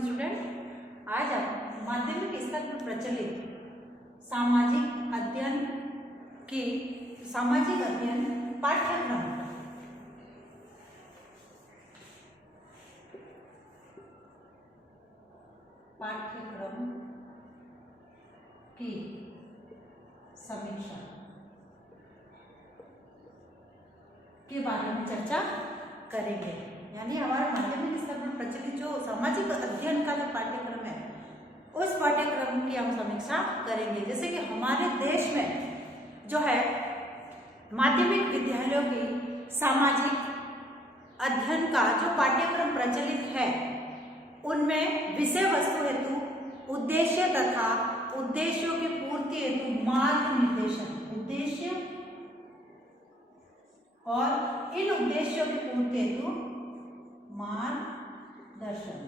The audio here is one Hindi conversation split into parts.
Morning student. आज आप माध्यमिक स्तर पर प्रचलित सामाजिक अध्ययन पाठ्यक्रम की समीक्षा के बारे में चर्चा करेंगे। यानी हमारे माध्यमिक स्तर पर प्रचलित जो सामाजिक अध्ययन का जो पाठ्यक्रम है उस पाठ्यक्रम की हम समीक्षा करेंगे। जैसे कि हमारे देश में जो है माध्यमिक विद्यालयों की सामाजिक अध्ययन का जो पाठ्यक्रम प्रचलित है उनमें विषय वस्तु हेतु उद्देश्य तथा उद्देश्यों की पूर्ति हेतु मार्गनिर्देशन, उद्देश्य और इन उद्देश्यों की पूर्ति हेतु मार्गनिर्देशन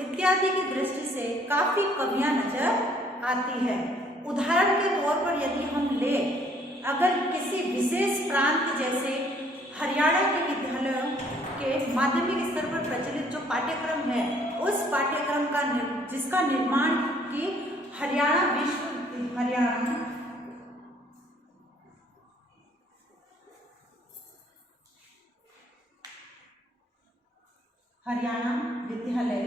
इत्यादि की दृष्टि से काफी कमियां नजर आती है। उदाहरण के तौर पर यदि हम ले, अगर किसी विशेष प्रांत जैसे हरियाणा के विद्यालयों के माध्यमिक स्तर पर प्रचलित जो पाठ्यक्रम है उस पाठ्यक्रम का जिसका निर्माण की हरियाणा विद्यालय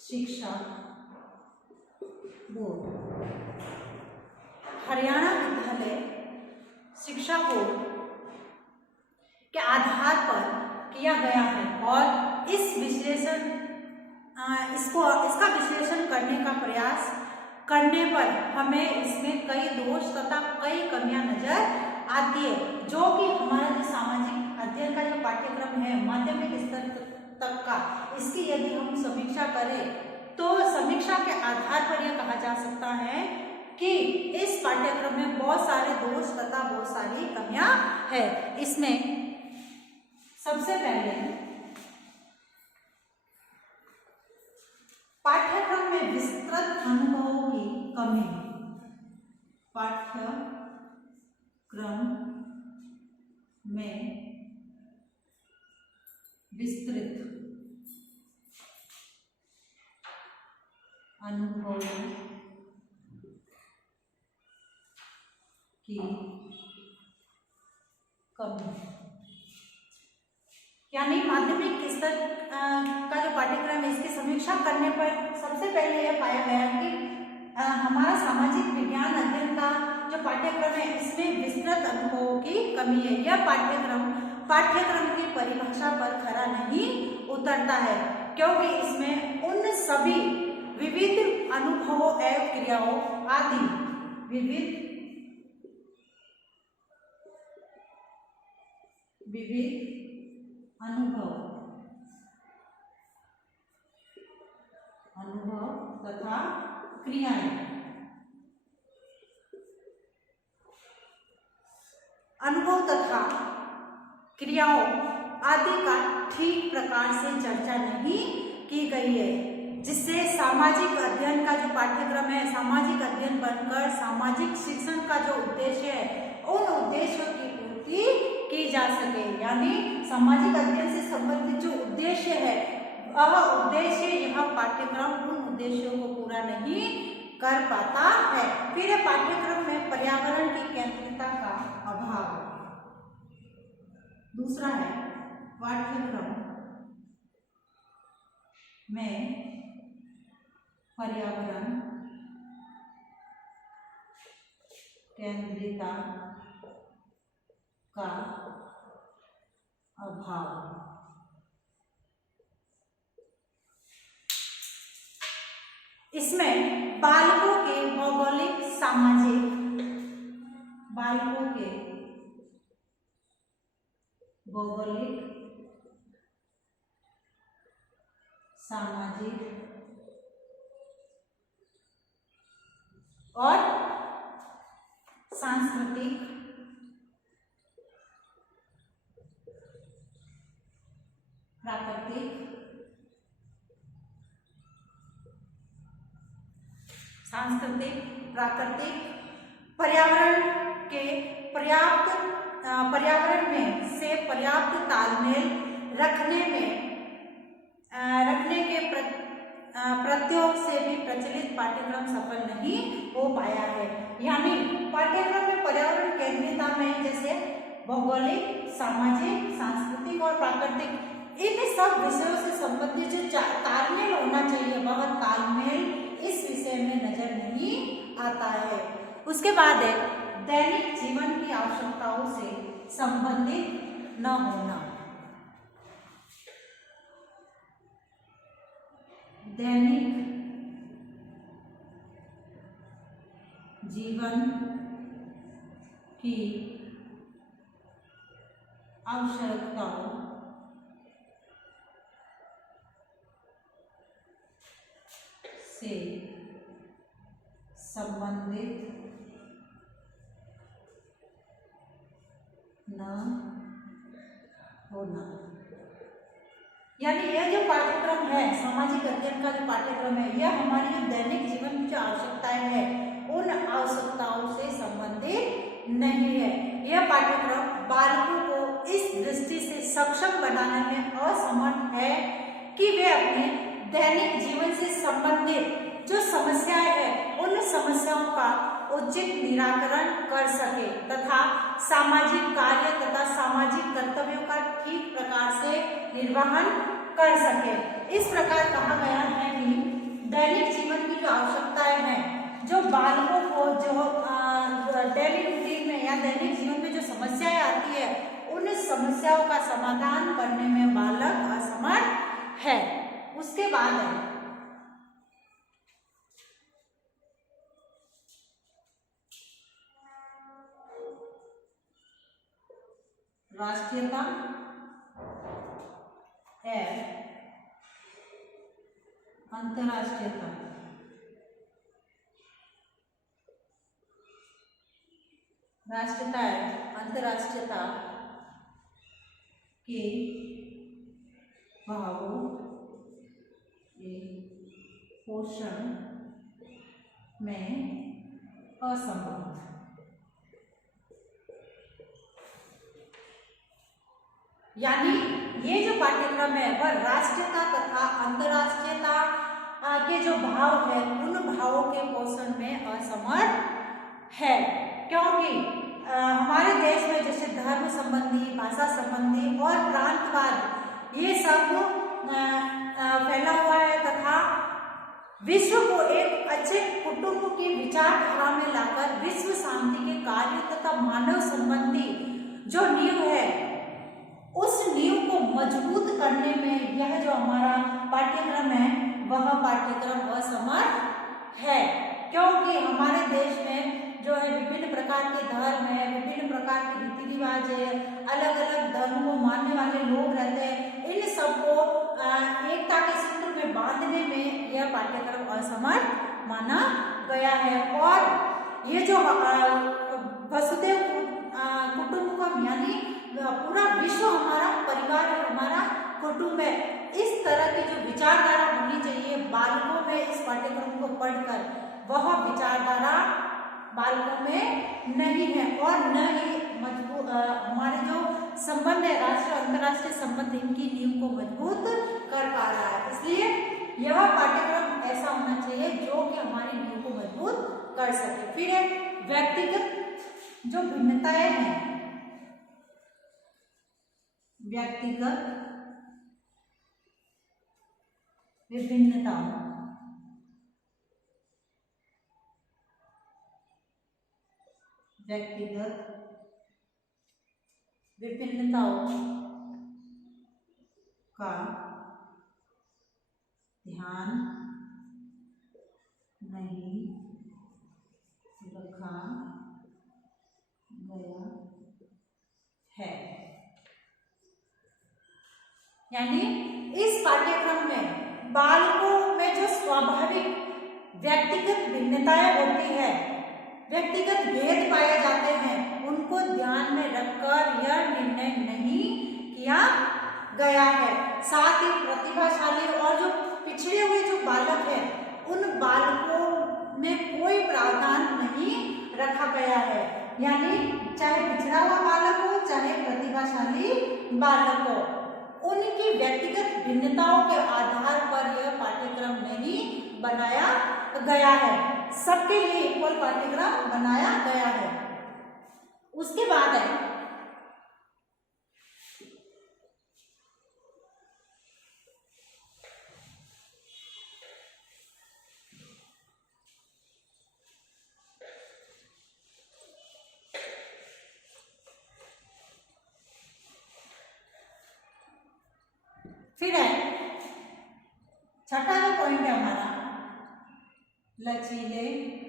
शिक्षा बोर्ड, हरियाणा विद्यालय शिक्षा बोर्ड के आधार पर किया गया है और इसका विश्लेषण करने का प्रयास करने पर हमें इसमें कई दोष तथा कई कमियां नजर आती है, जो कि हमारा जो सामाजिक अध्ययन का जो पाठ्यक्रम है माध्यमिक स्तर तक का, इसकी यदि हम समीक्षा करें तो समीक्षा के आधार पर यह कहा जा सकता है कि इस पाठ्यक्रम में बहुत सारे दोष तथा बहुत सारी कमियां है। इसमें सबसे पहले पाठ्यक्रम में विस्तृत अनुभवों की कमी, पाठ्यक्रम में विस्तृत अनुभवों की कमी, यानी माध्यमिक स्तर का जो पाठ्यक्रम है इसकी समीक्षा करने पर सबसे पहले यह पाया गया कि हमारा सामाजिक विज्ञान अध्ययन का जो पाठ्यक्रम है इसमें विस्तृत अनुभवों की कमी है। यह पाठ्यक्रम की परिभाषा पर खरा नहीं उतरता है, क्योंकि इसमें उन सभी विविध अनुभवों एवं क्रियाओं आदि विविध अनुभव तथा क्रियाएं, अनुभव तथा क्रियाओं आदि का ठीक प्रकार से चर्चा नहीं की गई है, जिससे सामाजिक अध्ययन का जो पाठ्यक्रम है सामाजिक अध्ययन बनकर सामाजिक शिक्षण का जो उद्देश्य है उन उद्देश्यों की पूर्ति की जा सके। यानी सामाजिक अध्ययन से संबंधित जो उद्देश्य है वह उद्देश्य यह पाठ्यक्रम उन उद्देश्यों को पूरा नहीं कर पाता है। फिर पाठ्यक्रम में पर्यावरण की केंद्रितता का अभाव। दूसरा है पाठ्यक्रम में पर्यावरण केंद्रितता का अभाव। इसमें बालकों के भौगोलिक सामाजिक और सांस्कृतिक प्राकृतिक पर्यावरण के पर्यावरण में से पर्याप्त तालमेल रखने के प्रत्योग से भी प्रचलित पाठ्यक्रम सफल नहीं हो पाया है। यानी पाठ्यक्रम में पर्यावरण केंद्रितता में जैसे भौगोलिक, सामाजिक, सांस्कृतिक और प्राकृतिक इन सब विषयों से संबंधित जो तालमेल होना चाहिए वह तालमेल इस विषय में नजर नहीं आता है। उसके बाद है दैनिक जीवन की आवश्यकताओं से संबंधित न होना। दैनिक जीवन की आवश्यकताओं से संबंधित न होना। यानी यह जो पाठ्यक्रम है, सामाजिक अध्ययन का जो पाठ्यक्रम है, यह हमारी जो दैनिक जीवन की जो आवश्यकताएं हैं उन आवश्यकताओं से संबंधित नहीं है। यह पाठ्यक्रम बालकों को इस दृष्टि से सक्षम बनाने में असमर्थ है कि वे अपने दैनिक जीवन से संबंधित जो समस्याएं हैं उन समस्याओं का उचित निराकरण कर सके तथा सामाजिक कार्य तथा सामाजिक कर्तव्यों का ठीक प्रकार से निर्वहन कर सके। इस प्रकार कहा गया है कि दैनिक जीवन की जो आवश्यकताएं हैं, जो बालकों को जो डेली रूटीन में या दैनिक जीवन में जो समस्याएं आती है उन समस्याओं का समाधान करने में बालक असमर्थ है। उसके बाद है राष्ट्रीयता एवं अंतर्राष्ट्रीयता। राष्ट्रीयता एवं अंतर्राष्ट्रीयता के भावों के पोषण में असमर्थ। यानी ये जो पाठ्यक्रम है वह राष्ट्रीयता तथा अंतर्राष्ट्रीयता के जो भाव है उन भावों के पोषण में असमर्थ है, क्योंकि हमारे देश में जैसे धर्म संबंधी, भाषा संबंधी और प्रांतवाद ये सब फैला हुआ है तथा विश्व को एक अच्छे कुटुंब की विचारधारा में लाकर विश्व शांति के कार्य तथा मानव संबंधी जो नींव है उस नींव को मजबूत करने में यह जो हमारा पाठ्यक्रम है वह पाठ्यक्रम असमर्थ है, क्योंकि हमारे देश में जो है विभिन्न प्रकार के धर्म है, विभिन्न प्रकार के रीति रिवाज है, अलग अलग धर्मों को मानने वाले लोग रहते हैं। इन सबको एकता के सूत्र में बांधने में यह पाठ्यक्रम असमर्थ माना गया है। और ये जो वसुधैव कुटुंबकम यानी पूरा विश्व हमारा परिवार है, हमारा कुटुंब है, इस तरह की जो विचारधारा होनी चाहिए बालकों में इस पाठ्यक्रम को पढ़कर वह विचारधारा बालकों में नहीं है और न ही मजबूत हमारे जो संबंध है राष्ट्रीय अंतर्राष्ट्रीय संबंध इनकी नींव को मजबूत कर पा रहा है। इसलिए यह पाठ्यक्रम ऐसा होना चाहिए जो कि हमारी नींव को मजबूत कर सके। फिर व्यक्तिगत जो भिन्नताएं हैं, व्यक्तिगत विभिन्नताओं, व्यक्तिगत विभिन्नताओं का ध्यान नहीं रखा गया है। यानी इस पाठ्यक्रम में बालकों में जो स्वाभाविक व्यक्तिगत भिन्नताएं होती है, व्यक्तिगत भेद पाए जाते हैं, उनको ध्यान में रखकर यह निर्णय नहीं किया गया है। साथ ही प्रतिभाशाली और जो पिछड़े हुए जो बालक हैं उन बालकों में कोई प्रावधान नहीं रखा गया है। यानी चाहे पिछड़ा हुआ बालक हो चाहे प्रतिभाशाली बालकों उनकी व्यक्तिगत भिन्नताओं के आधार पर यह पाठ्यक्रम नहीं बनाया गया है, सबके लिए इक्वल पाठ्यक्रम बनाया गया है। उसके बाद है फिर है छठा जो पॉइंट है हमारा लचीलेपन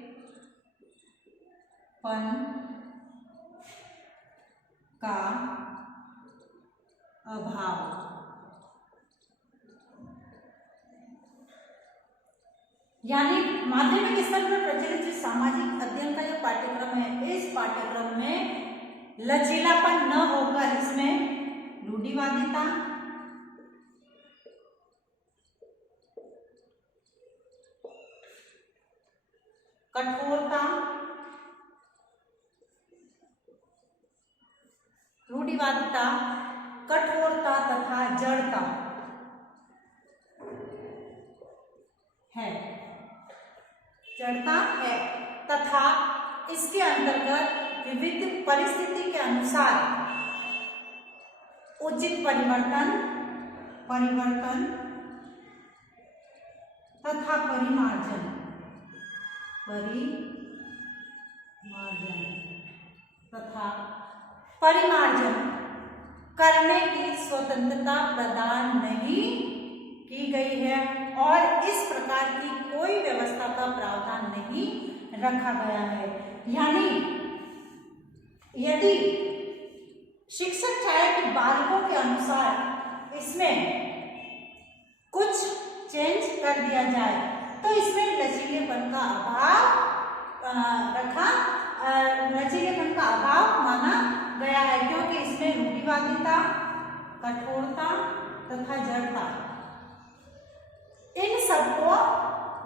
का अभाव। यानी माध्यमिक स्तर पर प्रचलित जो सामाजिक अध्ययन का जो पाठ्यक्रम है, इस पाठ्यक्रम में लचीलापन न होकर इसमें रूढ़िवादिता, कठोरता, रूढ़िवादिता, कठोरता तथा जड़ता है, तथा इसके अंतर्गत विविध परिस्थिति के अनुसार उचित परिवर्तन तथा परिमार्जन तथा परिमार्जन करने की स्वतंत्रता प्रदान नहीं की गई है और इस प्रकार की कोई व्यवस्था का प्रावधान नहीं रखा गया है। यानी यदि शिक्षक चाहे कि बालकों के अनुसार इसमें कुछ चेंज कर दिया जाए तो इसमें लचीलेपन का अभाव माना गया है, क्योंकि इसमें रूढ़िवादिता, कठोरता तथा जड़ता, इन सबको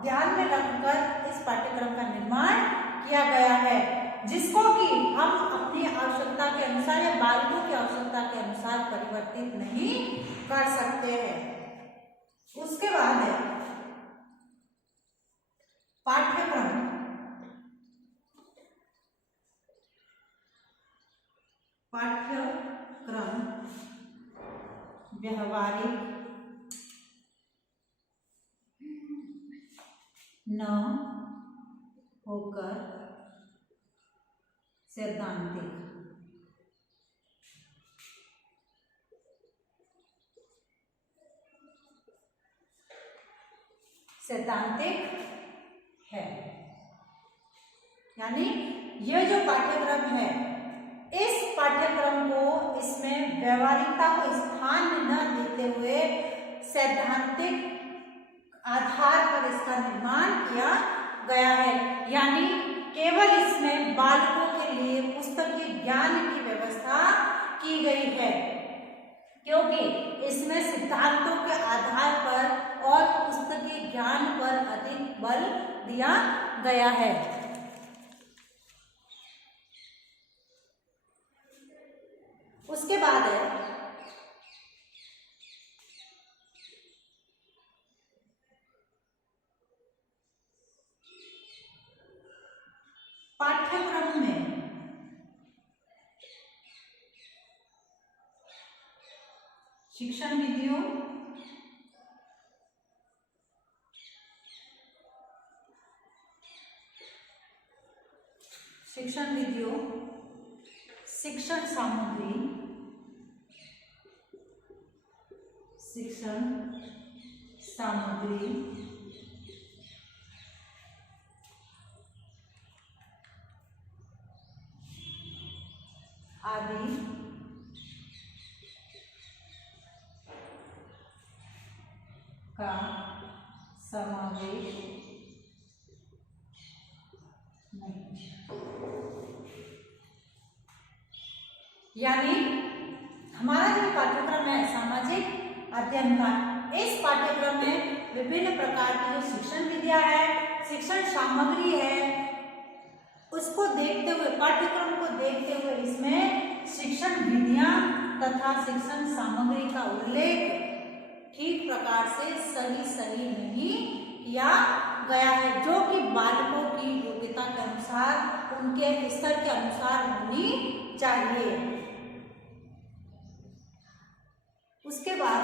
ध्यान में रखकर इस पाठ्यक्रम का निर्माण किया गया है, जिसको कि हम अपनी आवश्यकता के अनुसार या बालकों की आवश्यकता के अनुसार परिवर्तित नहीं कर सकते हैं। उसके बाद है पाठ्यक्रम व्यवहारिक न होकर सैद्धांतिक। है, यानी यह जो पाठ्यक्रम है, इस पाठ्यक्रम को इसमें व्यवहारिकता को स्थान न देते हुए सैद्धांतिक आधार पर इसका निर्माण किया गया है। यानी केवल इसमें बालकों के लिए पुस्तकीय ज्ञान की व्यवस्था की गई है, क्योंकि इसमें सिद्धांतों के आधार पर और पुस्तकीय ज्ञान पर अधिक बल दिया गया है। उसके बाद है पाठ्यक्रम में शिक्षण विधियों शिक्षण सामग्री आदि का समावेश नहीं। यानी हमारा जो पाठ्यक्रम है सामाजिक अध्ययन का, इस पाठ्यक्रम में विभिन्न प्रकार की जो शिक्षण विधियां है, शिक्षण सामग्री है, उसको देखते हुए, पाठ्यक्रम को देखते हुए इसमें शिक्षण विधियां तथा शिक्षण सामग्री का उल्लेख ठीक प्रकार से सही नहीं किया गया है, जो कि बालकों की योग्यता के अनुसार, उनके स्तर के अनुसार होनी चाहिए। उसके बाद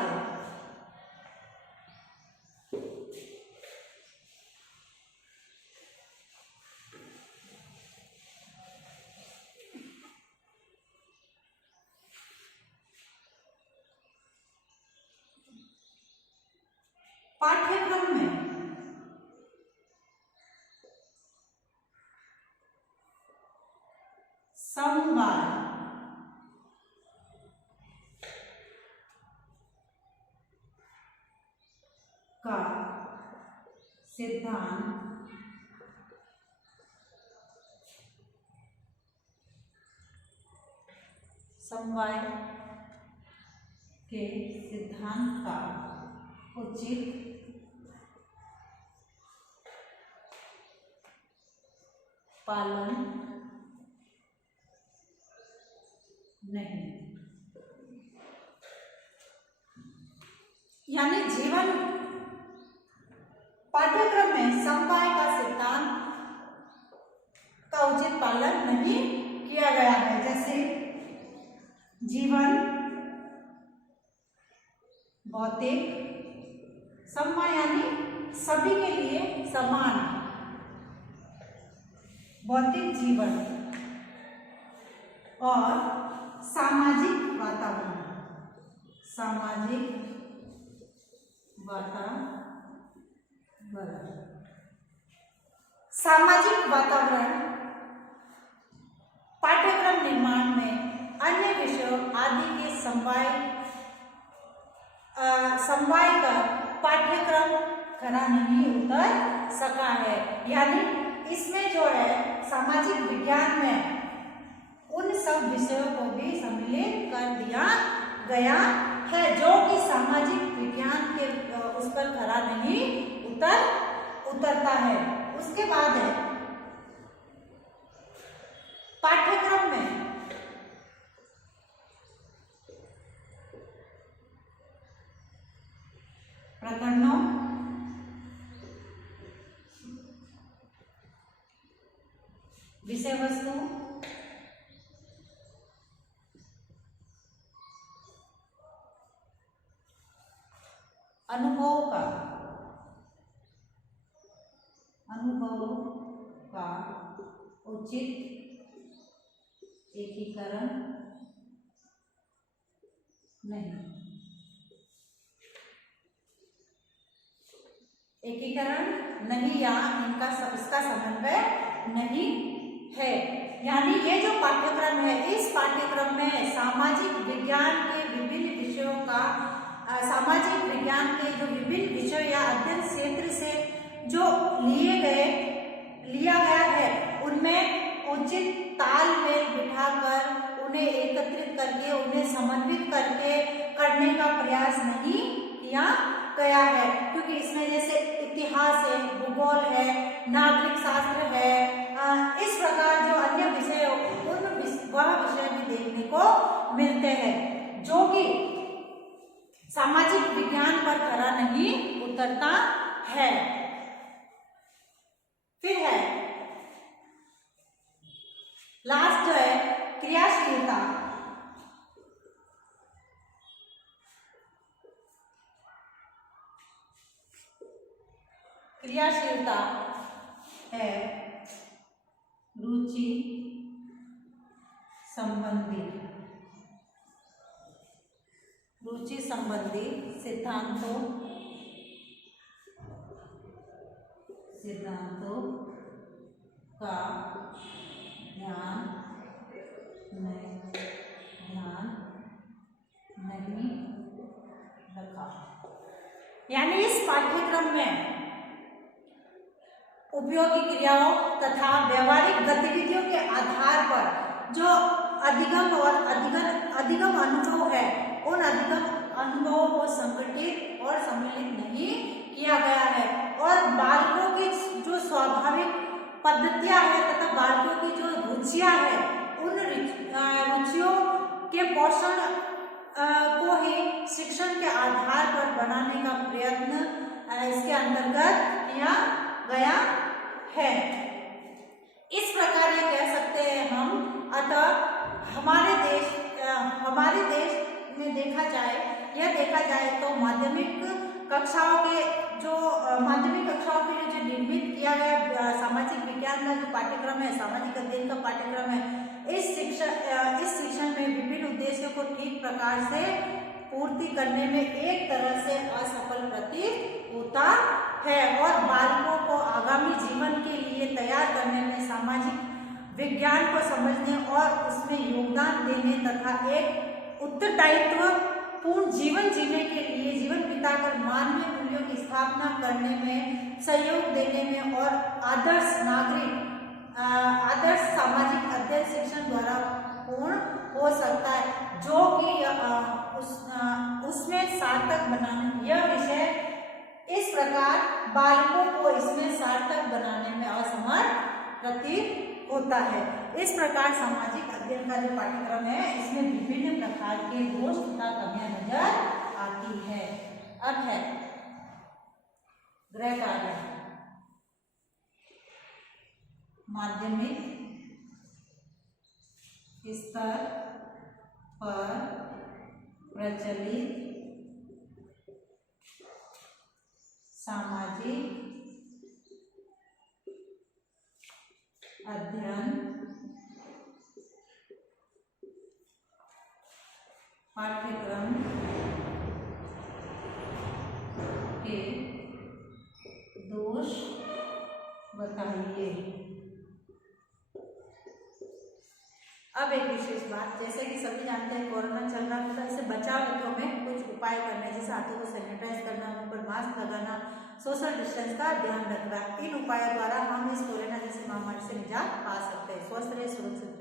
पाठ्यक्रम में समवाय का सिद्धांत समवाय के सिद्धांत का उचित पालन नहीं, यानी जीवन पाठ्यक्रम में समवाय का सिद्धांत का उचित पालन नहीं किया गया है। जैसे जीवन, भौतिक, समवाय यानी सभी के लिए समान भौतिक जीवन और सामाजिक वातावरण, सामाजिक वातावरण पाठ्यक्रम निर्माण में अन्य विषयों आदि के समवाय का पाठ्यक्रम खरा नहीं उतर सका है। यानी इसमें जो है सामाजिक विज्ञान में उन सब विषयों को भी सम्मिलित कर दिया गया है, जो कि सामाजिक विज्ञान के उस पर खरा नहीं उतरता है। उसके बाद है पाठ्यक्रम में प्रकरणों, विषय वस्तु, अनुभव का उचित एकीकरण नहीं, या इसका समन्वय नहीं है। यानी ये जो पाठ्यक्रम है, इस पाठ्यक्रम में सामाजिक विज्ञान के विभिन्न विषयों का सामाजिक विज्ञान के जो विभिन्न विषय या अध्ययन क्षेत्र से जो लिया गया है, उनमें उचित तालमेल बिठाकर उन्हें एकत्रित करके उन्हें समन्वित करके करने का प्रयास नहीं किया गया है। क्योंकि इसमें जैसे इतिहास है, भूगोल है, नागरिक शास्त्र है, इस प्रकार जो अन्य विषय वह विषय भी देखने को मिलते हैं, जो कि सामाजिक विज्ञान पर खरा नहीं उतरता है। फिर है लास्ट जो है क्रियाशीलता। क्रियाशीलता है रुचि संबंधी सिद्धांतों का ध्यान नहीं रखा। यानी इस पाठ्यक्रम में उपयोगी क्रियाओं तथा व्यवहारिक गतिविधियों के आधार पर जो अधिगम अनुभव है, उन अधिगम अनुभवों को संगठित और सम्मिलित नहीं किया गया है, और बालकों की जो स्वाभाविक पद्धतियां हैं तथा बालकों की जो रुचियां हैं, उन रुचियों के पोषण प्रयत्न इसके अंतर्गत किया गया है। इस प्रकार ये कह सकते हैं हम। अतः हमारे देश में देखा जाए तो माध्यमिक कक्षाओं के लिए जो निर्मित किया गया सामाजिक विज्ञान का जो पाठ्यक्रम है, सामाजिक अध्ययन का पाठ्यक्रम है, इस शिक्षण में विभिन्न उद्देश्यों को ठीक प्रकार से पूर्ति करने में एक तरह से असफल प्रतीत होता है और बालकों को आगामी जीवन के लिए तैयार करने में सामाजिक विज्ञान को समझने और उसमें योगदान देने तथा एक उत्तरदायित्व पूर्ण जीवन जीने के लिए जीवन बिताकर मानवीय मूल्यों की स्थापना करने में सहयोग देने में और आदर्श सामाजिक अध्ययन शिक्षण द्वारा पूर्ण हो सकता है, जो कि उसमें सार्थक बनाने यह विषय इस प्रकार बालकों को इसमें सार्थक बनाने में असमर्थ प्रतीत होता है। इस प्रकार सामाजिक अध्ययन का जो पाठ्यक्रम है इसमें विभिन्न प्रकार के दोष तथा कमियां नजर आती है। अब है गृह कार्य। माध्यमिक स्तर पर प्रचलित सामाजिक अध्ययन पाठ्यक्रम के दोष बताइए। अब एक विशेष बात, जैसे कि सभी जानते हैं कोरोना चल रहा है, तो इससे बचाव हेतु हमें कुछ उपाय करने, जैसे हाथों को सैनिटाइज करना, मुंह पर मास्क लगाना, सोशल डिस्टेंस का ध्यान रखना। इन उपायों द्वारा हम इस कोरोना जैसी महामारी से निजात पा सकते हैं। स्वस्थ रहे, सुरक्षित